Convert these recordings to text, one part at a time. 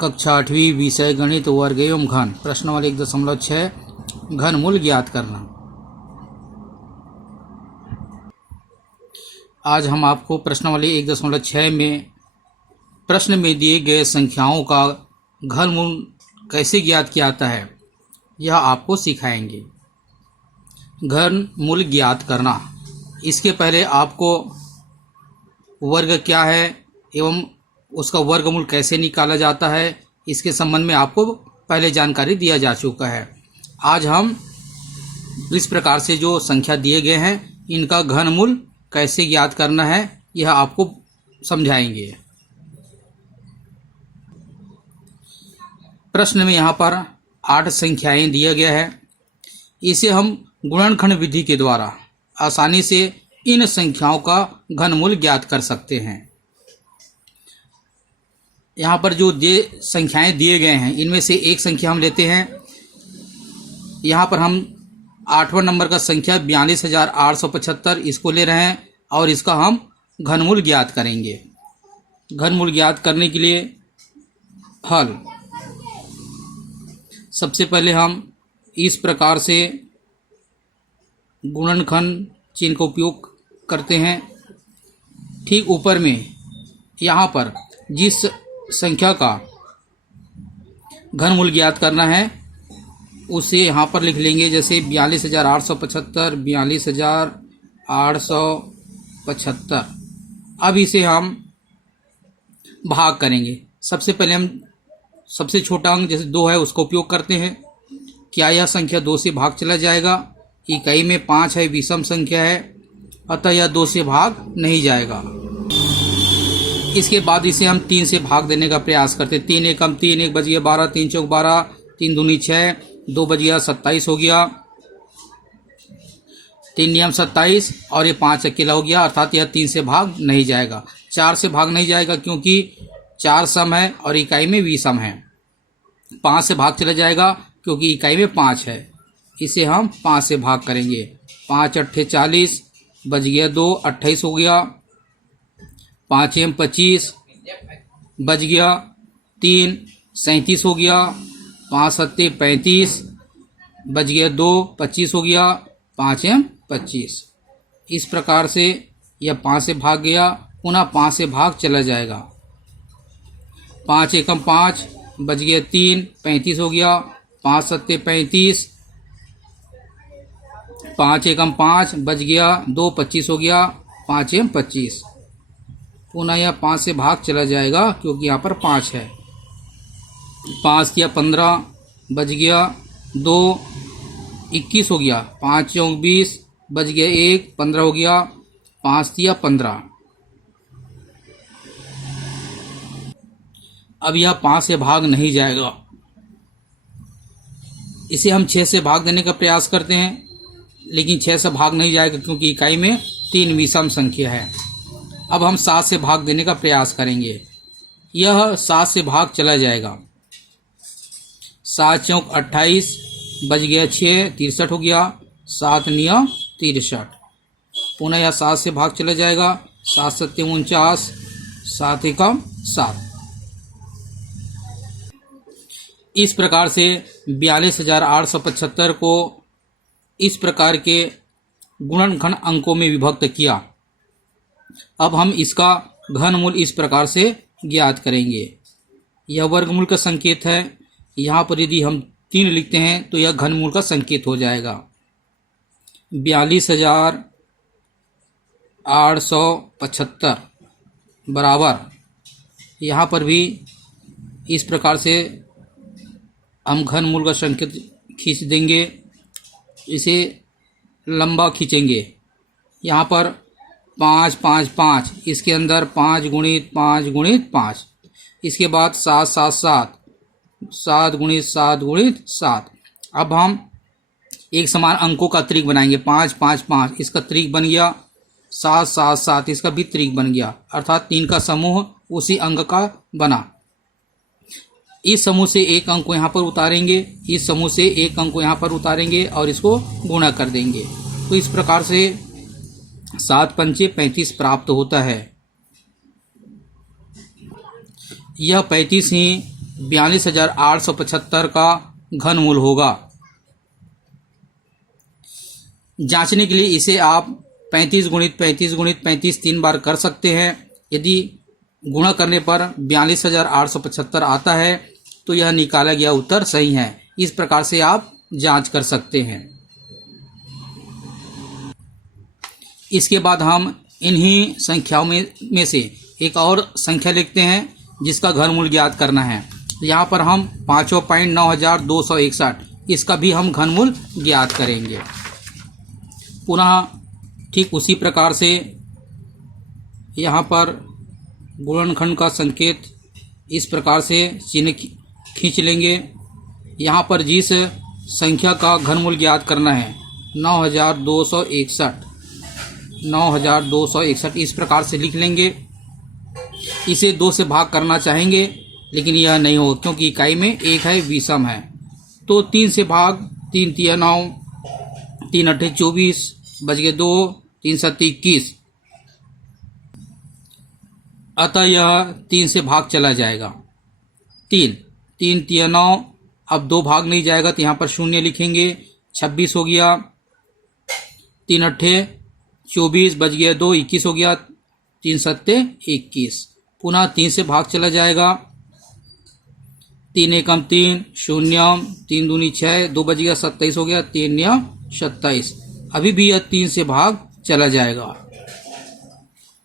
कक्षा 8वीं विषय गणित वर्ग एवं घन प्रश्नावली 1.6 घनमूल ज्ञात करना। आज हम आपको प्रश्नावली 1.6 में प्रश्न में दिए गए संख्याओं का घनमूल कैसे ज्ञात किया जाता है यह आपको सिखाएंगे। घनमूल ज्ञात करना, इसके पहले आपको वर्ग क्या है एवं उसका वर्गमूल कैसे निकाला जाता है इसके संबंध में आपको पहले जानकारी दिया जा चुका है। आज हम इस प्रकार से जो संख्या दिए गए हैं इनका घनमूल कैसे ज्ञात करना है यह आपको समझाएंगे। प्रश्न में यहाँ पर 8 संख्याएं दिया गया है। इसे हम गुणनखंड विधि के द्वारा आसानी से इन संख्याओं का घनमूल ज्ञात कर सकते हैं। यहाँ पर जो संख्याएं दिए गए हैं इनमें से एक संख्या हम लेते हैं। यहाँ पर हम 8वां नंबर का संख्या 42,875 इसको ले रहे हैं और इसका हम घनमूल ज्ञात करेंगे। घनमूल ज्ञात करने के लिए हल, सबसे पहले हम इस प्रकार से गुणनखंड चिन्ह का उपयोग करते हैं। ठीक ऊपर में यहाँ पर जिस संख्या का घनमूल ज्ञात करना है उसे यहाँ पर लिख लेंगे, जैसे 42,875 42,875। अब इसे हम भाग करेंगे। सबसे पहले हम सबसे छोटा अंक जैसे 2 है उसका उपयोग करते हैं। क्या यह संख्या 2 से भाग चला जाएगा? इकाई में 5 है, विषम संख्या है, अतः यह 2 से भाग नहीं जाएगा। इसके बाद इसे हम 3 से भाग देने का प्रयास करते हैं। 3 एकम 3, 1 बज गया 12, 3 चौक 12, 3 दूनी 6, 2 बज गया 27 हो गया। 3 नियम 27 और ये 5 अकेला हो गया, अर्थात यह 3 से भाग नहीं जाएगा। 4 से भाग नहीं जाएगा क्योंकि 4 सम है और इकाई में विषम है। 5 से भाग चला जाएगा क्योंकि इकाई में 5 है। इसे हम 5 से भाग करेंगे। 5 अट्ठे 40, बज गया 2, 28 हो गया। 5 एम 25, बज गया 3, 37 हो गया। 5 सत्ते 35, बज गया 2, 25 हो गया। 5 एम 25। इस प्रकार से यह 5 से भाग गया, पुनः 5 से भाग चला जाएगा। 5 एकम 5, बज गया 3, 35 हो गया। 5 सत्ते 35, 5 एकम 5, बज गया 2, 25 हो गया। 5 एम 25। पुनः यह 5 से भाग चला जाएगा क्योंकि यहाँ पर 5 है। 5 या 15, बज गया 2, 21 हो गया। 5 चौक 20, बज गया 1, 15 हो गया। 5 या 15। अब यह 5 से भाग नहीं जाएगा। इसे हम 6 से भाग देने का प्रयास करते हैं, लेकिन 6 से भाग नहीं जाएगा क्योंकि इकाई में 3 विषम संख्या है। अब हम 7 से भाग देने का प्रयास करेंगे। यह 7 से भाग चला जाएगा। 7 चौक 28, बज गया 6, 63 हो गया। 7 नियम 63। पुनः यह 7 से भाग चला जाएगा। 7 सत्ते 49, 7 एकम 7। इस प्रकार से 42,875 को इस प्रकार के गुणनखंड अंकों में विभक्त किया। अब हम इसका घनमूल इस प्रकार से ज्ञात करेंगे। यह वर्गमूल का संकेत है। यहाँ पर यदि हम 3 लिखते हैं तो यह घनमूल का संकेत हो जाएगा। 42,875 बराबर, यहाँ पर भी इस प्रकार से हम घनमूल का संकेत खींच देंगे। इसे लंबा खींचेंगे। यहाँ पर 5, 5, 5, इसके अंदर 5 गुणित 5 गुणित 5, इसके बाद 7, 7, 7, 7 गुणित 7 गुणित 7। अब हम एक समान अंकों का त्रिक बनाएंगे। 5, 5, 5, इसका त्रिक बन गया। 7, 7, 7, इसका भी त्रिक बन गया, अर्थात 3 का समूह उसी अंक का बना। इस समूह से एक अंक को यहाँ पर उतारेंगे, इस समूह से एक अंक को यहाँ पर उतारेंगे और इसको गुणा कर देंगे। तो इस प्रकार से 7 पंचे 35 प्राप्त होता है। यह 35 ही 42,875 का घनमूल होगा। जांचने के लिए इसे आप 35 गुणित 35 गुणित 35 3 बार कर सकते हैं। यदि गुणा करने पर 42,875 आता है तो यह निकाला गया उत्तर सही है। इस प्रकार से आप जांच कर सकते हैं। इसके बाद हम इन्हीं संख्याओं में से एक और संख्या लिखते हैं जिसका घनमूल ज्ञात करना है। यहाँ पर हम 5.9261 इसका भी हम घनमूल ज्ञात करेंगे। पुनः ठीक उसी प्रकार से यहाँ पर गुणनखंड का संकेत इस प्रकार से चिन्ह खींच लेंगे। यहाँ पर जिस संख्या का घनमूल ज्ञात करना है 9261 इस प्रकार से लिख लेंगे। इसे 2 से भाग करना चाहेंगे लेकिन यह नहीं हो क्योंकि इकाई में 1 है, विषम है। तो 3 से भाग, 3 तिया 9, 3 अट्ठे 24, बच गए 2, 3 सत्ते 21। अतः यह 3 से भाग चला जाएगा। 3 तिया 9, अब 2 भाग नहीं जाएगा तो यहाँ पर 0 लिखेंगे। 26 हो गया, 3 अट्ठे 24, बच गया 2, 21 हो गया, 3 सत्ते 21। पुनः 3 से भाग चला जाएगा। 3 एकम 3, 0, 3 दूनी 6, 2 बच गया 27 हो गया, 3 निया 27। अभी भी यह 3 से भाग चला जाएगा।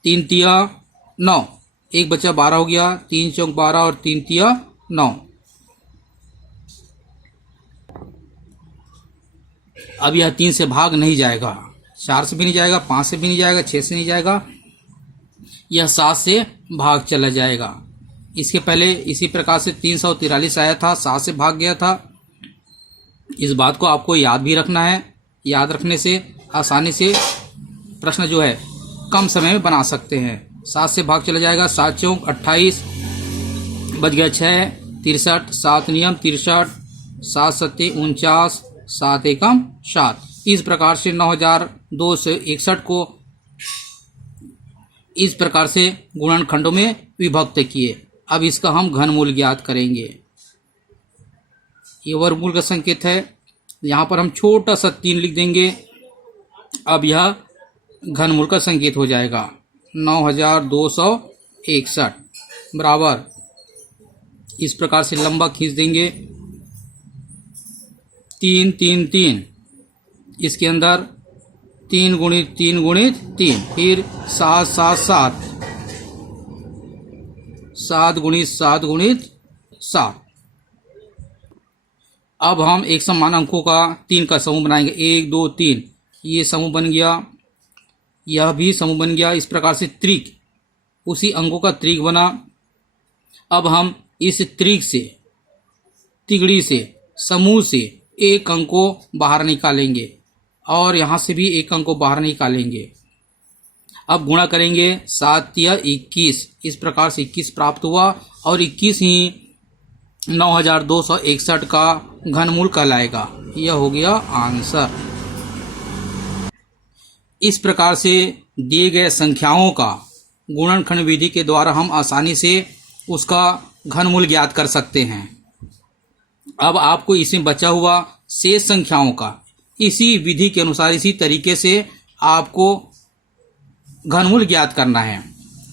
3 तिया 9, 1 बचा 12 हो गया, 3 चौक 12 और 3 तिया 9। अब यह 3 से भाग नहीं जाएगा, 4 से भी नहीं जाएगा, 5 से भी नहीं जाएगा, 6 से नहीं जाएगा, यह 7 से भाग चला जाएगा। इसके पहले इसी प्रकार से 343 आया था, 7 से भाग गया था। इस बात को आपको याद भी रखना है। याद रखने से आसानी से प्रश्न जो है कम समय में बना सकते हैं। 7 से भाग चला जाएगा, 7 चौक 28, बच गया 6, 63, 7 नियम 63, 7 सत्ते 49, 7 एकम 7। इस प्रकार से 9261 को इस प्रकार से गुणनखंडों में विभक्त किए। अब इसका हम घनमूल ज्ञात करेंगे। ये वर्गमूल का संकेत है। यहाँ पर हम छोटा सा 3 लिख देंगे। अब यह घनमूल का संकेत हो जाएगा। 9261 बराबर इस प्रकार से लंबा खींच देंगे। 3 3 3, इसके अंदर 3 गुणित 3 गुणित 3, फिर 7 7 7, 7 गुणित 7 गुणित 7। अब हम एक समान अंकों का 3 का समूह बनाएंगे। 1 2 3, ये समूह बन गया, यह भी समूह बन गया। इस प्रकार से त्रिक, उसी अंकों का त्रिक बना। अब हम इस त्रिक से, तिगड़ी से, समूह से एक अंक को बाहर निकालेंगे और यहां से भी एक अंक को बाहर निकालेंगे। अब गुणा करेंगे, 7 तिया 21, इस प्रकार से 21 प्राप्त हुआ और 21 ही 9261 का घनमूल कहलाएगा। यह हो गया आंसर। इस प्रकार से दिए गए संख्याओं का गुणनखंड विधि के द्वारा हम आसानी से उसका घनमूल ज्ञात कर सकते हैं। अब आपको इसमें बचा हुआ शेष संख्याओं का इसी विधि के अनुसार, इसी तरीके से आपको घनमूल ज्ञात करना है।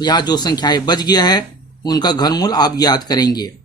यहाँ जो संख्याएं बच गया है उनका घनमूल आप ज्ञात करेंगे।